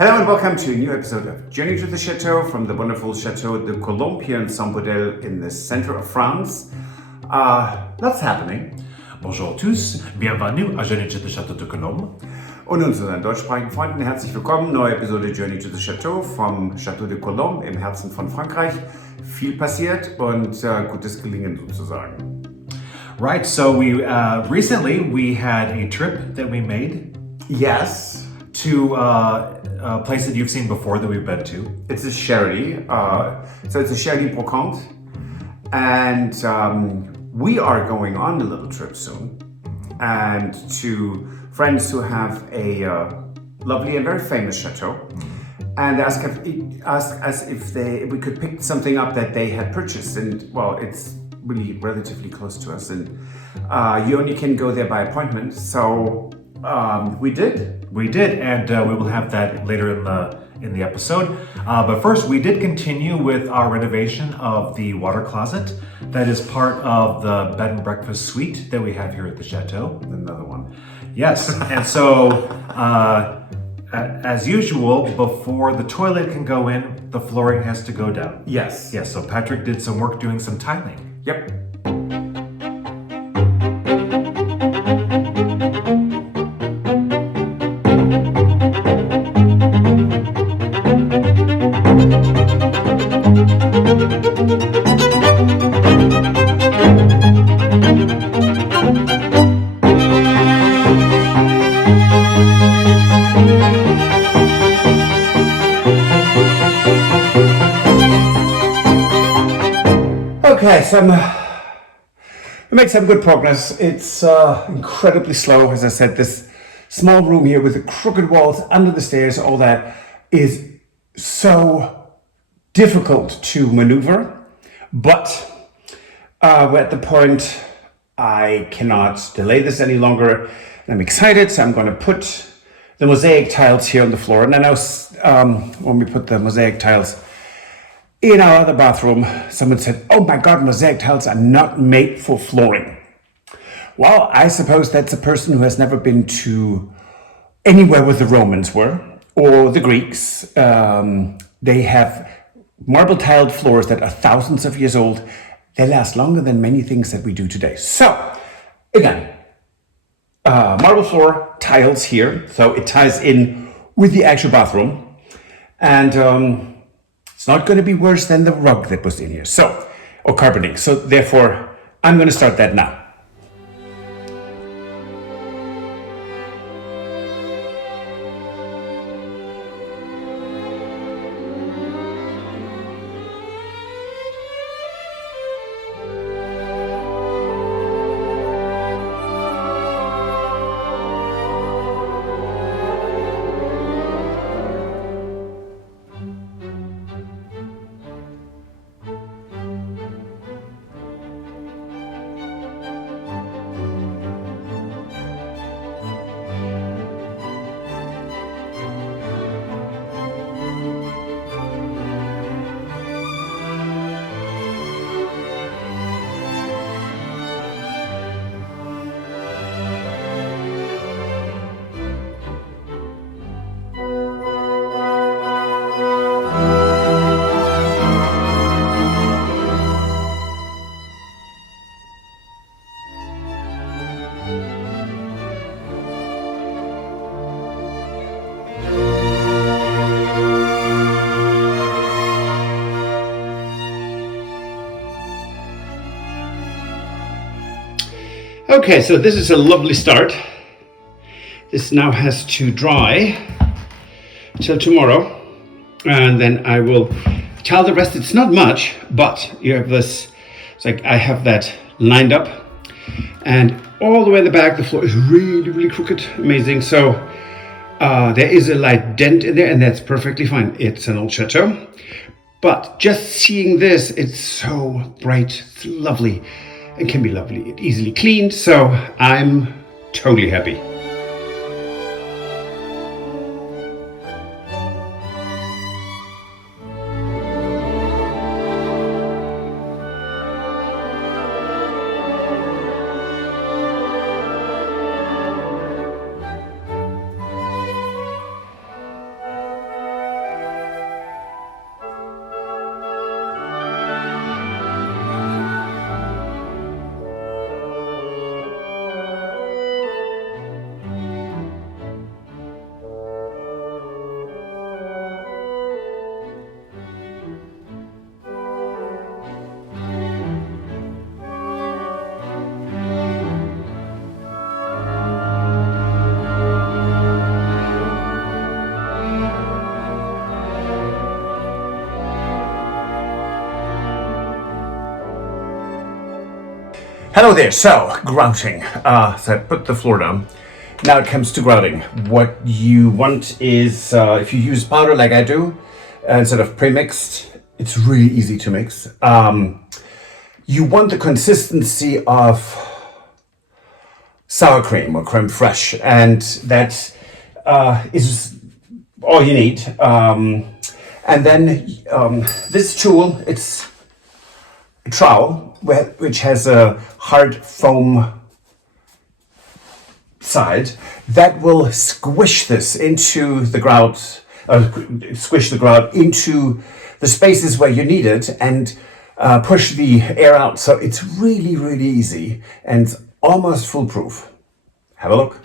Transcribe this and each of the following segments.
Hello and welcome to a new episode of Journey to the Chateau from the wonderful Chateau de Colombes here in Saint-Bodel in the center of France. Lots happening. Bonjour à tous, bienvenue à Journey to the Château de Colombes. Und unseren deutschsprachigen Freunden herzlich willkommen. Neue Episode Journey to the Chateau vom Chateau de Colombes im Herzen von Frankreich. Viel passiert und gutes Gelingen sozusagen. Right, so we recently we had a trip that we made. Yes. To a place that you've seen before that we've been to. It's a charity. So it's a charity brocante. And we are going on a little trip soon. And to friends who have a lovely and very famous chateau. And asked us if we could pick something up that they had purchased. And well, it's really relatively close to us. And you only can go there by appointment. So we did. We did, and we will have that later in the episode. But first, we did continue with our renovation of the water closet. That is part of the bed and breakfast suite that we have here at the Chateau. Another one. Yes, and so as usual, before the toilet can go in, the flooring has to go down. Yes. Yes, so Patrick did some work doing some tiling. Yep. Okay, we made some good progress. It's incredibly slow, as I said. This small room here with the crooked walls under the stairs, all that is so difficult to maneuver. But we're at the point I cannot delay this any longer. I'm excited, so I'm going to put the mosaic tiles here on the floor. And I know when we put the mosaic tiles in our other bathroom, someone said, "Oh my God, mosaic tiles are not made for flooring." Well, I suppose that's a person who has never been to anywhere where the Romans were, or the Greeks. They have marble tiled floors that are thousands of years old. They last longer than many things that we do today. So, again, marble floor, tiles here, so it ties in with the actual bathroom. And it's not going to be worse than the rug that was in here, or carpeting. So therefore, I'm going to start that now. Okay, so this is a lovely start. This now has to dry till tomorrow, and then I will tile the rest. It's not much, but you have this, it's like I have that lined up, and all the way in the back the floor is really, really crooked, amazing. So there is a light dent in there, and that's perfectly fine. It's an old chateau, but just seeing this, it's so bright, it's lovely. It can be lovely, easily cleaned, so I'm totally happy. Hello there. So, grouting. So I put the floor down. Now it comes to grouting. What you want is, if you use powder like I do, instead of pre-mixed, it's really easy to mix. You want the consistency of sour cream or creme fraiche, and that is all you need. And then this tool, it's a trowel which has a hard foam side that will squish this into the grout, squish the grout into the spaces where you need it, and push the air out. So it's really, really easy and almost foolproof. Have a look.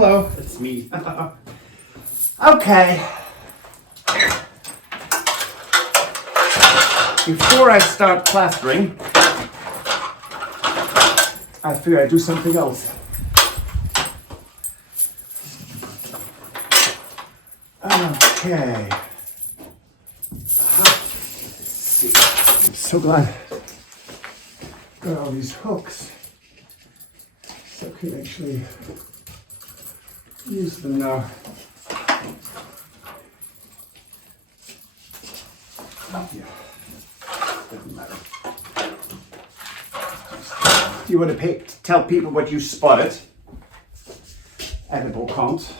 Hello. It's me. Okay. Before I start plastering, I figure I'd do something else. Okay. Let's see. I'm so glad I got all these hooks. So I can actually use them now. Yeah. Doesn't matter. Do you want to tell people what you spotted at the Brocante?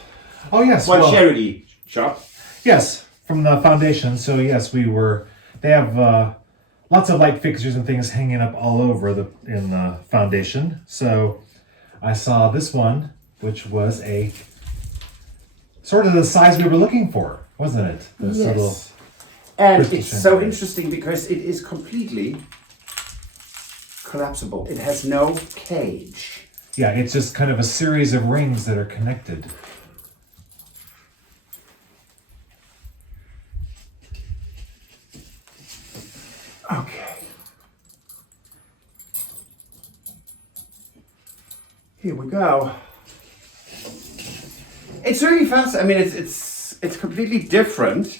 Oh yes. What charity shop? Yes, from the Fondation. So yes, they have lots of light fixtures and things hanging up all over in the Fondation. So I saw this one, which was a sort of the size we were looking for, wasn't it? This little and crystal it's so chandelier. interesting because it is completely collapsible. It has no cage. Yeah, it's just kind of a series of rings that are connected. Okay. Here we go. It's really fast. I mean, it's completely different.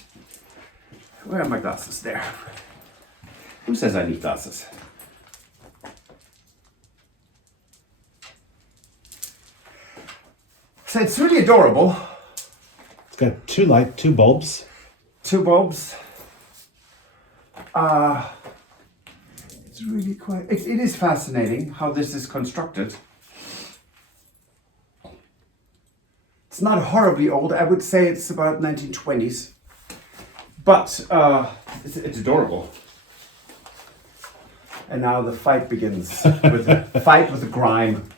Where are my glasses? There. Who says I need glasses? So it's really adorable. It's got two bulbs. Two bulbs. It's really quite. It is fascinating how this is constructed. It's not horribly old. I would say it's about 1920s, but it's adorable. And now the fight begins with the fight with the grime.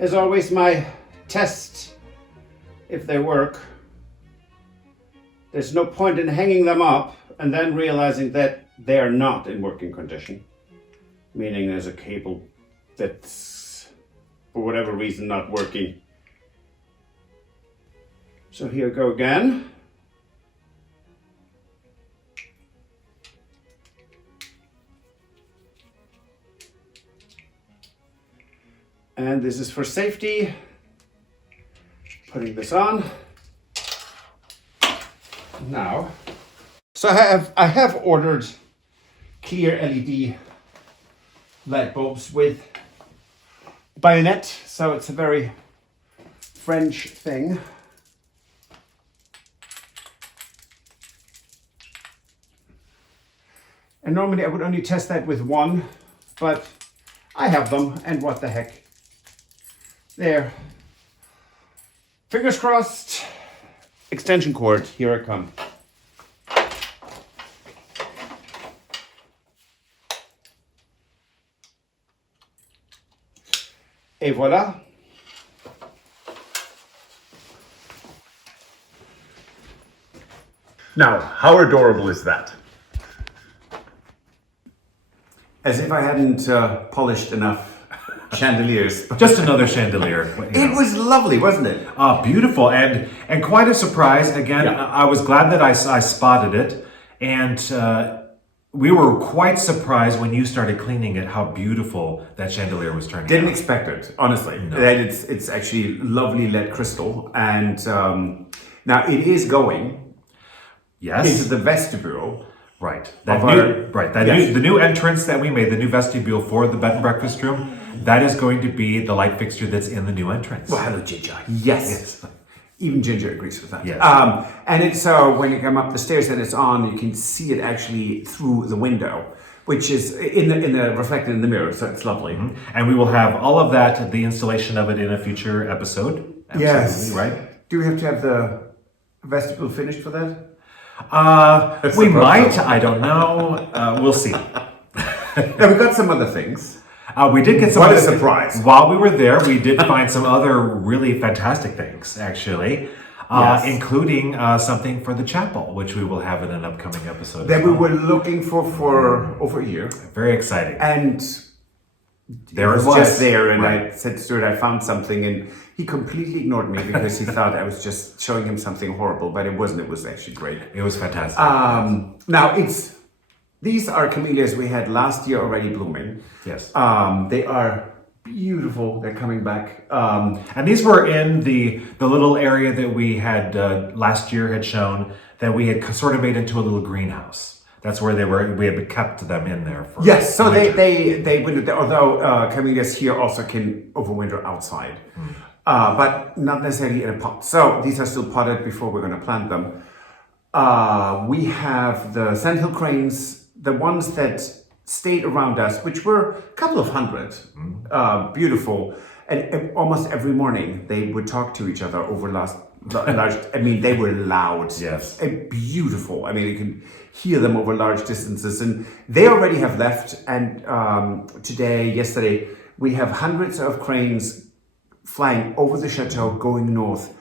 As always, my test if they work. There's no point in hanging them up and then realizing that they are not in working condition. Meaning there's a cable that's, for whatever reason, not working. So here we go again. And this is for safety. Putting this on. Now, so I have ordered clear LED light bulbs with bayonet, so it's a very French thing. And normally I would only test that with one, but I have them, and what the heck. There. Fingers crossed. Extension cord, here I come. Et voila. Now, how adorable is that? As if I hadn't polished enough chandeliers. Just another chandelier. It was lovely, wasn't it? Beautiful and quite a surprise. Again, Yeah. I was glad that I spotted it, and we were quite surprised when you started cleaning it how beautiful that chandelier was turning Didn't out. expect it, honestly. No. That it's actually lovely lead crystal, and now it is going Yes. into the vestibule. Right. Yes. The new entrance that we made, the new vestibule for the bed and breakfast room, that is going to be the light fixture that's in the new entrance. Well, hello, Ginger. Yes. Even Ginger agrees with that. Yes. And it's so when you come up the stairs and it's on, you can see it actually through the window, which is in the reflected in the mirror. So it's lovely. And we will have all of that, the installation of it in a future episode. Absolutely, Yes. right? Do we have to have the vestibule finished for that? We might. I don't know. We'll see. Now we got some other things. We did get some. What a other- surprise. While we were there, we did find some other really fantastic things, actually, Yes. including something for the chapel, which we will have in an upcoming episode. That as we well. were looking for over a year. Very exciting. And There it it was just was. there, and Right. I said, Stuart, I found something, and he completely ignored me because he thought I was just showing him something horrible, but it wasn't. It was actually great. It was fantastic. Now these are camellias we had last year already blooming. Yes. They are beautiful. They're coming back. And these were in the little area that we had last year had shown that we had sort of made into a little greenhouse. That's where they were. We had kept them in there for Yes, so winter. they winter. Although camellias here also can overwinter outside, but not necessarily in a pot. So these are still potted before we're going to plant them. We have the sandhill cranes, the ones that stayed around us, which were a couple of hundred, beautiful, and almost every morning they would talk to each other over large. I mean, they were loud. Yes. And beautiful. I mean, you can hear them over large distances, and they already have left. And yesterday, we have hundreds of cranes flying over the chateau, going north.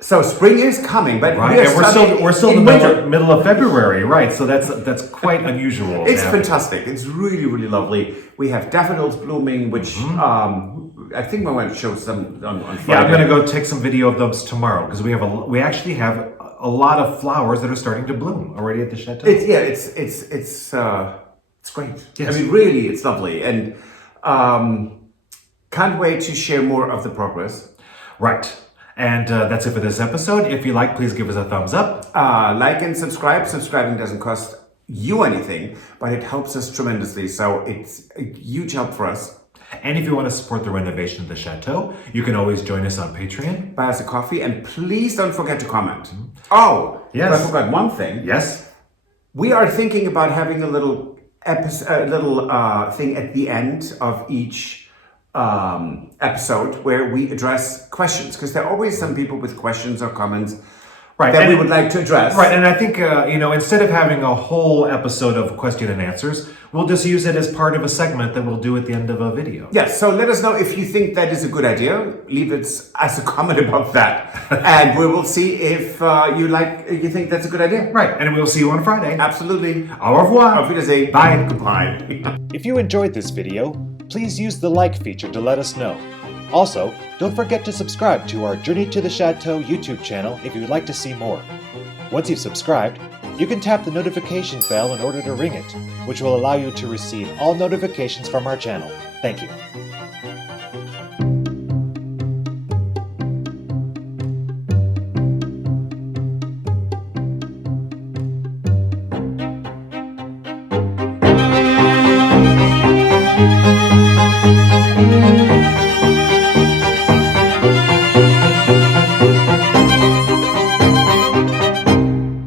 So spring is coming, but Right, and we're still in the middle of February, right? So that's quite unusual. It's Yeah. fantastic. It's really, really lovely. We have daffodils blooming, which I think I want to show some on Friday. Yeah, I'm gonna go take some video of those tomorrow because we actually have a lot of flowers that are starting to bloom already at the chateau. It's great. Yes. I mean, really, it's lovely, and can't wait to share more of the progress. Right. And that's it for this episode. If you like, please give us a thumbs up. Like and subscribe. Subscribing doesn't cost you anything, but it helps us tremendously. So it's a huge help for us. And if you want to support the renovation of the chateau, you can always join us on Patreon. Buy us a coffee, and please don't forget to comment. Oh, Yes. but I forgot one thing. Yes. We are thinking about having a little thing at the end of each episode where we address questions, because there are always some people with questions or comments Right, that and we would like to address. Right, and I think, instead of having a whole episode of question and answers, we'll just use it as part of a segment that we'll do at the end of a video. Yes, so let us know if you think that is a good idea. Leave it as a comment about that. And we will see if you think that's a good idea. Right, and we'll see you on Friday. Absolutely. Au revoir. Auf Wiedersehen. Bye. Goodbye. If you enjoyed this video, please use the like feature to let us know. Also, don't forget to subscribe to our Journey to the Chateau YouTube channel if you would like to see more. Once you've subscribed, you can tap the notification bell in order to ring it, which will allow you to receive all notifications from our channel. Thank you.